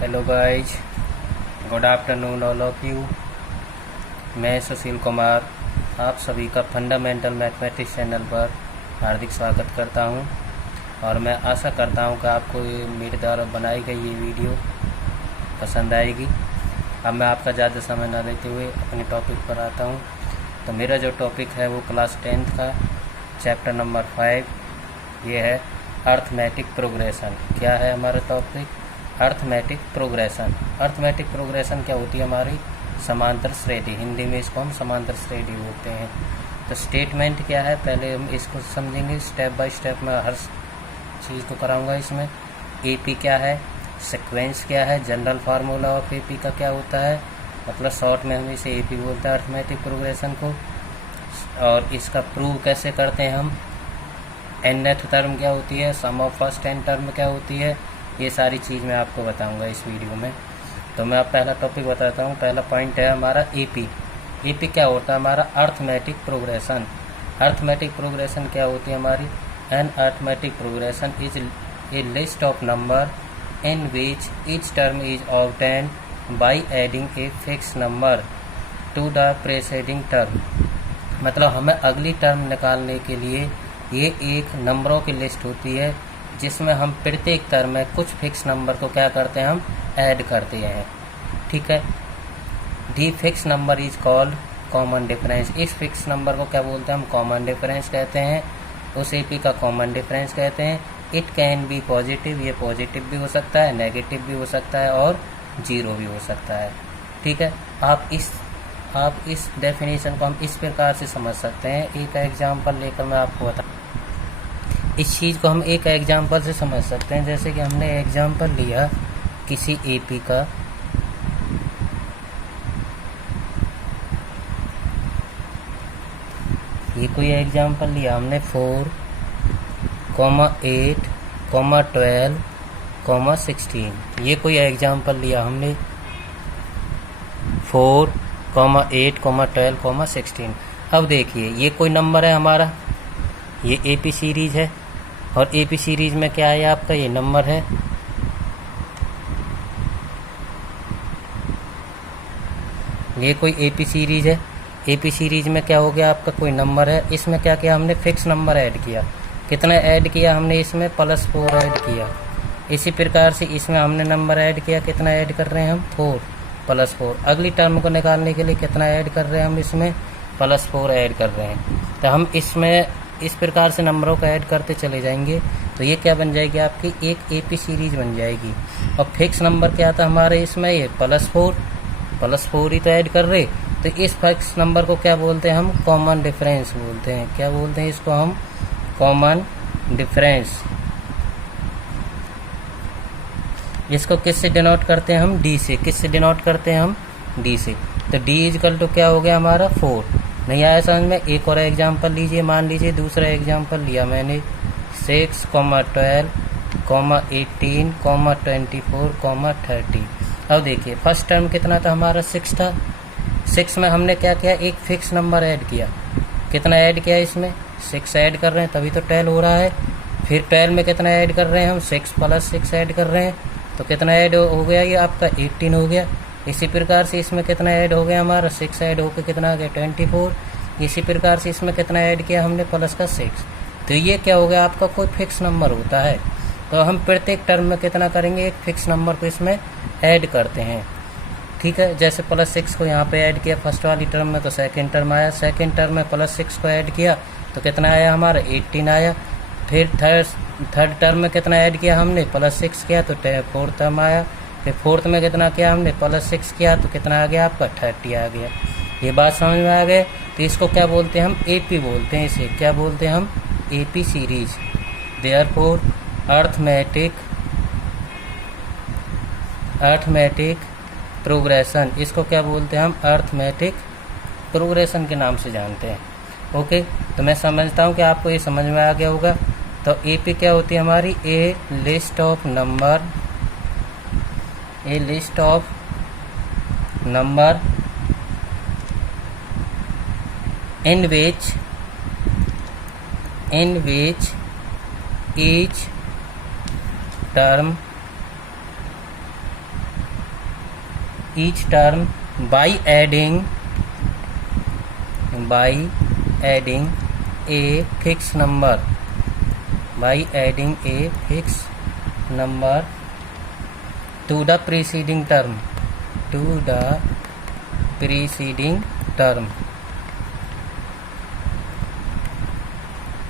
Hello guys, good afternoon all of you. मैं सुशील कुमार आप सभी का फंडामेंटल मैथमेटिक्स चैनल पर हार्दिक स्वागत करता हूं और मैं आशा करता हूं कि आपको ये मेरे द्वारा बनाई गई ये वीडियो पसंद आएगी। अब मैं आपका ज़्यादा समय न लेते हुए अपने टॉपिक पर आता हूं। तो मेरा जो टॉपिक है वो क्लास 10th का चैप्टर नंबर 5 ये है अर्थमेटिक प्रोग्रेशन। क्या है हमारा topic? Arithmetic progression. Arithmetic progression क्या होती है? हमारी समांतर श्रेणी, हिंदी में इसको हम समांतर श्रेणी बोलते हैं। तो स्टेटमेंट क्या है, पहले हम इसको समझेंगे स्टेप बाय स्टेप। मैं हर चीज़ को कराऊंगा इसमें। एपी क्या है, सीक्वेंस क्या है, जनरल फार्मूला ऑफ एपी का क्या होता है, मतलब शॉर्ट में हम इसे एपी बोलते हैं अर्थमेटिक प्रोग्रेशन को। और इसका प्रूव कैसे करते हैं हम, nth टर्म क्या होती है, सम ऑफ फर्स्ट n टर्म क्या होती है, ये सारी चीज़ मैं आपको बताऊंगा इस वीडियो में। तो मैं अब पहला टॉपिक बताता हूँ। पहला पॉइंट है हमारा एपी। एपी क्या होता है हमारा? Arithmetic progression. अर्थमेटिक प्रोग्रेशन क्या होती है हमारी? An arithmetic progression is a list of number in which each term is obtained by adding a fix number to the preceding term. मतलब हमें अगली टर्म निकालने के लिए ये एक नंबरों की लिस्ट होती है जिसमें हम प्रत्येक टर्म में कुछ फिक्स नंबर को क्या करते हैं, हम ऐड करते हैं। ठीक है। D fix number is called common difference. इस फिक्स नंबर को क्या बोलते हैं हम? कॉमन डिफरेंस कहते हैं। उस एपी का कॉमन डिफरेंस कहते हैं। इट कैन बी पॉजिटिव, ये पॉजिटिव भी हो सकता है, नेगेटिव भी हो सकता है और जीरो भी हो सकता है। ठीक है। आप इस डेफिनेशन को हम इस प्रकार से समझ सकते हैं। एक एग्जाम्पल लेकर मैं आपको बता, इस चीज़ को हम एक एग्जाम्पल से समझ सकते हैं। जैसे कि हमने एग्जाम्पल लिया किसी एपी का, ये कोई एग्जाम्पल लिया हमने 4, 8, 12, 16। ये कोई एग्जाम्पल लिया हमने 4, 8, 12, 16। अब देखिए ये कोई नंबर है हमारा, ये एपी सीरीज है और एपी सीरीज में क्या है आपका, ये नंबर है। ये कोई एपी सीरीज है। एपी सीरीज में क्या हो गया आपका, कोई नंबर है। इसमें क्या किया हमने, फिक्स नंबर ऐड किया। कितना ऐड किया हमने इसमें? +4 ऐड किया। इसी प्रकार से इसमें हमने नंबर ऐड किया। कितना ऐड कर रहे हैं हम? 4 +4। अगली टर्म को निकालने के लिए कितना ऐड कर रहे हैं हम? इसमें +4 ऐड कर रहे हैं। तो हम इसमें इस प्रकार से नंबरों को ऐड करते चले जाएंगे तो ये क्या बन जाएगी आपकी, एक एपी सीरीज बन जाएगी। और फिक्स नंबर क्या था हमारे इसमें? ये +4 ही तो ऐड कर रहे। तो इस फिक्स नंबर को क्या बोलते हैं हम? कॉमन डिफरेंस बोलते हैं। क्या बोलते हैं इसको हम? Common difference. इसको किससे डिनोट करते हैं हम? डी से। किससे डिनोट करते हैं हम? डी से। तो डी इजकल टू क्या हो गया हमारा? 4। नहीं आया समझ में? एक और एग्जांपल लीजिए। मान लीजिए दूसरा एग्जांपल लिया मैंने 6, 12, 18, 24, 30। अब देखिए फर्स्ट टर्म कितना था हमारा? 6 था। 6 में हमने क्या किया, एक फिक्स नंबर ऐड किया। कितना ऐड किया इसमें? 6 ऐड कर रहे हैं तभी तो 12 हो रहा है। फिर 12 में कितना ऐड कर रहे हैं हम? 6 + 6 ऐड कर रहे हैं। तो कितना ऐड हो गया ये आपका? 18 हो गया। इसी प्रकार से इसमें कितना ऐड हो गया हमारा? 6 ऐड होकर कितना आ गया? 24। इसी प्रकार से इसमें कितना ऐड किया हमने? +6। तो ये क्या हो गया आपका? कोई फिक्स नंबर होता है तो हम प्रत्येक टर्म में कितना करेंगे, एक फिक्स नंबर को इसमें ऐड करते हैं। ठीक है। जैसे +6 को यहाँ पे ऐड किया फर्स्ट वाली टर्म में तो सेकंड टर्म आया। सेकंड टर्म में +6 को ऐड किया तो कितना आया हमारा? 18 आया। फिर थर्ड टर्म में कितना ऐड किया हमने? +6 किया तो फोर्थ टर्म आया। फिर फोर्थ में कितना किया हमने? +6 किया तो कितना आ गया आपका? 30 आ गया। ये बात समझ में आ गए? तो इसको क्या बोलते हैं हम? एपी बोलते हैं। इसे क्या बोलते हैं हम? AP series. Therefore arithmetic progression, इसको क्या बोलते हैं हम? अर्थमेटिक प्रोग्रेशन के नाम से जानते हैं। ओके। तो मैं समझता हूँ कि आपको ये समझ में आ गया होगा। तो एपी क्या होती है हमारी? A list of number in which each term each term by adding a fixed number to the preceding term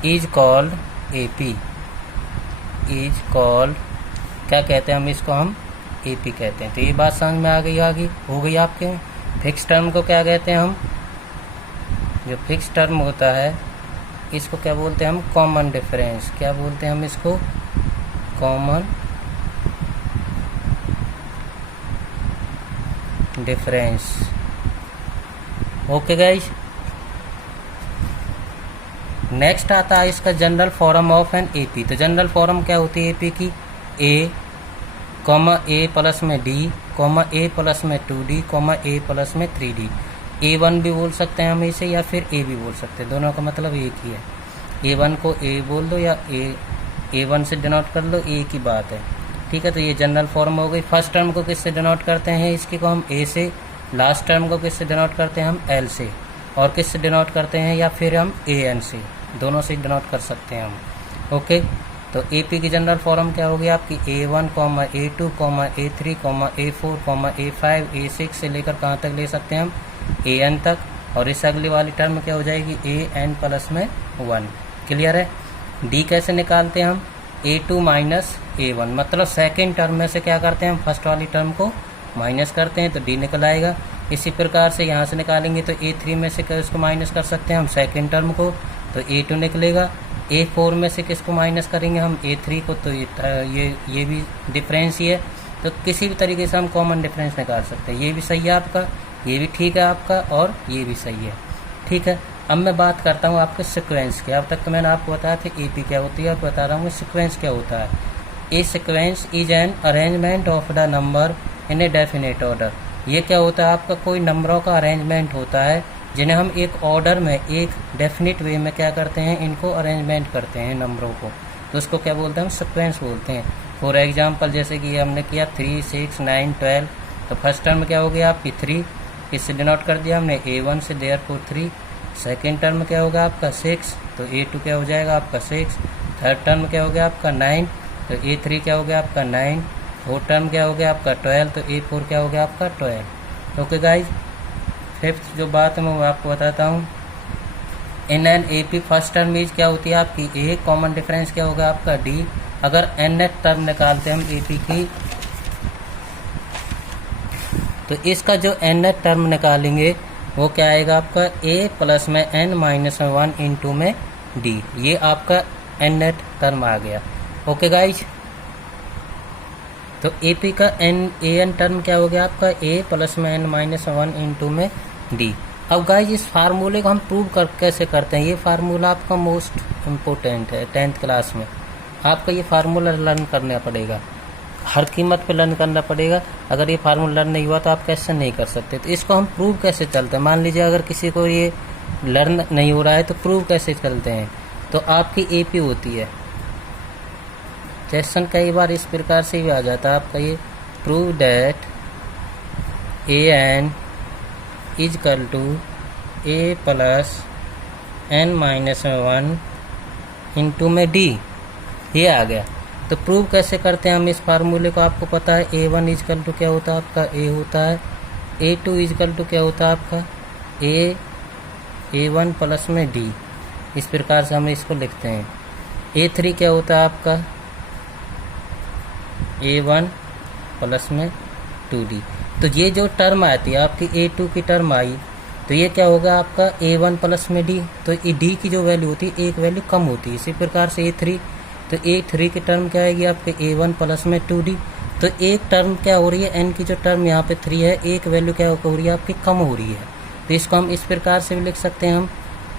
is called AP क्या कहते हैं हम इसको, हम AP कहते हैं। तो ये बात समझ में आ गई हो गई आपके। फिक्स टर्म को क्या कहते हैं हम, जो फिक्स टर्म होता है इसको क्या बोलते हैं हम, कॉमन डिफरेंस। क्या बोलते हैं हम इसको, common difference. Okay guys, next आता है इसका general form of an AP। तो जनरल फॉर्म क्या होती है AP की, A, A प्लस में D, A प्लस में 2D, A प्लस में 3D। A1 भी बोल सकते हैं हम इसे, या फिर A भी बोल सकते हैं, दोनों का मतलब एक ही है। A1 को A बोल दो या A1 से डिनोट कर लो, एक ही बात है, ठीक है। तो ये जनरल फॉर्म हो गई। फर्स्ट टर्म को किससे डिनोट करते हैं, इसकी को हम A से, लास्ट टर्म को किससे डिनोट करते हैं हम L से, और किससे डिनोट करते हैं, या फिर हम AN से, दोनों से डिनोट कर सकते हैं हम। ओके, तो AP की जनरल फॉर्म क्या होगी आपकी, A1, A2, A3, A4, A5, A6 से लेकर कहाँ तक ले सकते हैं हम, AN तक। और इस अगली वाली टर्म क्या हो जाएगी, AN प्लस में 1। क्लियर है। D कैसे निकालते हैं हम, A2 माइनस A1, मतलब सेकेंड टर्म में से क्या करते हैं हम, फर्स्ट वाली टर्म को माइनस करते हैं तो D निकल आएगा। इसी प्रकार से यहाँ से निकालेंगे तो A3 में से इसको माइनस कर सकते हैं हम सेकेंड टर्म को, तो A2 निकलेगा। A4 में से किसको माइनस करेंगे हम, A3 को, तो ये भी डिफरेंस ही है। तो किसी भी तरीके से हम कॉमन डिफरेंस निकाल सकते हैं। ये भी सही है आपका, ये भी ठीक है आपका, और ये भी सही है, ठीक है। अब मैं बात करता हूँ आपके सिक्वेंस की। अब तक तो मैंने आपको बताया था AP क्या होती है, और बता रहा हूँ सिक्वेंस क्या होता है। A sequence is an arrangement of the number in a definite order. ये क्या होता है आपका, कोई नंबरों का अरेंजमेंट होता है जिन्हें हम एक ऑर्डर में, एक डेफिनेट वे में क्या करते हैं, इनको अरेंजमेंट करते हैं नंबरों को, तो उसको क्या बोलते हैं हम, सिक्वेंस बोलते हैं। फॉर एग्जांपल जैसे कि हमने किया 3, 6, 9, 12, तो फर्स्ट टर्म क्या हो गया आपकी 3, इससे डिनोट कर दिया हमने A1 से, देयरफॉर 3। सेकेंड टर्म क्या होगा आपका 6, तो A2 क्या हो जाएगा आपका 6। थर्ड टर्म क्या हो गया आपका 9, तो A3 क्या हो गया आपका 9। फोर्थ टर्म क्या हो गया आपका 12, तो A4 क्या हो गया आपका 12। ओके गाइज, फिफ्थ जो बात है मैं वो आपको बताता हूँ। In an AP first term is क्या होती है आपकी A, कॉमन डिफरेंस क्या होगा आपका D। अगर nth टर्म निकालते हैं हम AP की, तो इसका जो nth टर्म निकालेंगे वो क्या आएगा आपका A प्लस में n माइनस 1 इंटू में D। ये आपका nth टर्म आ गया। ओके गाइज, तो AP का AN टर्म क्या हो गया आपका A प्लस में n माइनस 1 इंटू में D। अब गाइज इस फार्मूले को हम प्रूव कैसे करते हैं, ये फार्मूला आपका मोस्ट इम्पोर्टेंट है। 10th क्लास में आपका ये फार्मूला लर्न करना पड़ेगा, हर कीमत पे लर्न करना पड़ेगा। अगर ये फार्मूला लर्न नहीं हुआ तो आप कैसे नहीं कर सकते। तो इसको हम प्रूव कैसे चलते हैं, मान लीजिए अगर किसी को ये लर्न नहीं हो रहा है तो प्रूव कैसे चलते हैं। तो आपकी AP होती है, क्वेश्चन कई बार इस प्रकार से भी आ जाता है आपका ये, prove that AN is equal to A plus n minus 1 into में D। ये आ गया। तो प्रूव कैसे करते हैं हम इस फार्मूले को, आपको पता है A1 इज इक्वल टू क्या होता है आपका A होता है, A2 इज इक्वल टू क्या होता है आपका A1 प्लस में D। इस प्रकार से हम इसको लिखते हैं। A3 क्या होता है आपका A1 प्लस में 2D। तो ये जो टर्म आती है आपकी A2 की टर्म आई, तो ये क्या होगा आपका A1 प्लस में D। तो D की जो वैल्यू होती है एक वैल्यू कम होती है। इसी प्रकार से A3, तो A3 की टर्म क्या आएगी आपके A1 प्लस में 2D। तो एक टर्म क्या हो रही है, n की जो टर्म यहाँ पे 3 है, एक वैल्यू क्या हो रही है आपकी कम हो रही है। तो इसको हम इस प्रकार से भी लिख सकते हैं हम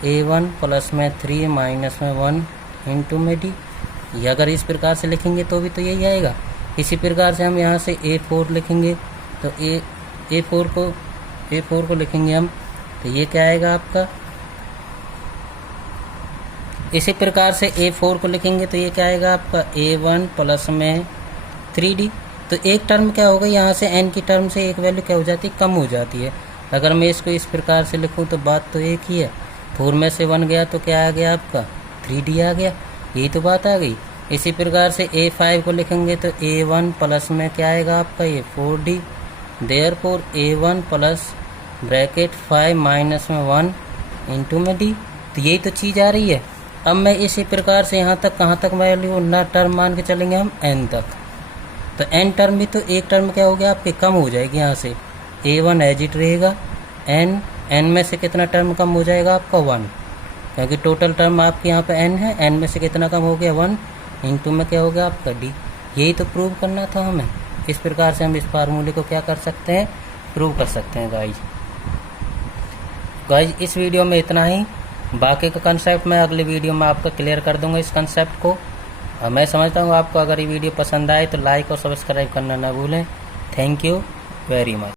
A1 प्लस में 3 माइनस में 1 इंटू में D। ये अगर इस प्रकार से लिखेंगे तो भी तो यही आएगा। इसी प्रकार से हम यहाँ से A4 लिखेंगे, तो A4 को लिखेंगे हम, तो ये क्या आएगा आपका। इसी प्रकार से A4 को लिखेंगे तो ये क्या आएगा आपका A1 प्लस में 3D। तो एक टर्म क्या होगा, यहाँ से n की टर्म से एक वैल्यू क्या हो जाती है, कम हो जाती है। अगर मैं इसको इस प्रकार से लिखूँ तो बात तो एक ही है, 4 में से 1 गया तो क्या आ गया आपका 3D आ गया, यही तो बात आ गई। इसी प्रकार से A5 को लिखेंगे तो A1 प्लस में क्या आएगा आपका ये 4D, therefore A1 plus bracket 5 minus में 1 इंटू में D। तो यही तो चीज़ आ रही है। अब मैं इसी प्रकार से यहाँ तक कहाँ तक वैल्यू ना टर्म मान के चलेंगे हम n तक, तो n टर्म भी तो एक टर्म क्या हो गया आपके कम हो जाएगी, यहाँ से A1 एज इट रहेगा, n में से कितना टर्म कम हो जाएगा आपका 1, क्योंकि टोटल टर्म आपके यहाँ पे n है, n में से कितना कम हो गया 1 इंटू में क्या हो गया आपका D। यही तो प्रूव करना था हमें। इस प्रकार से हम इस फार्मूले को क्या कर सकते हैं, प्रूव कर सकते हैं गाइज। इस वीडियो में इतना ही, बाकी का कंसेप्ट मैं अगले वीडियो में आपको क्लियर कर दूंगा इस कंसेप्ट को। मैं समझता हूँ आपको अगर ये वीडियो पसंद आए तो लाइक और सब्सक्राइब करना ना भूलें। Thank you very much.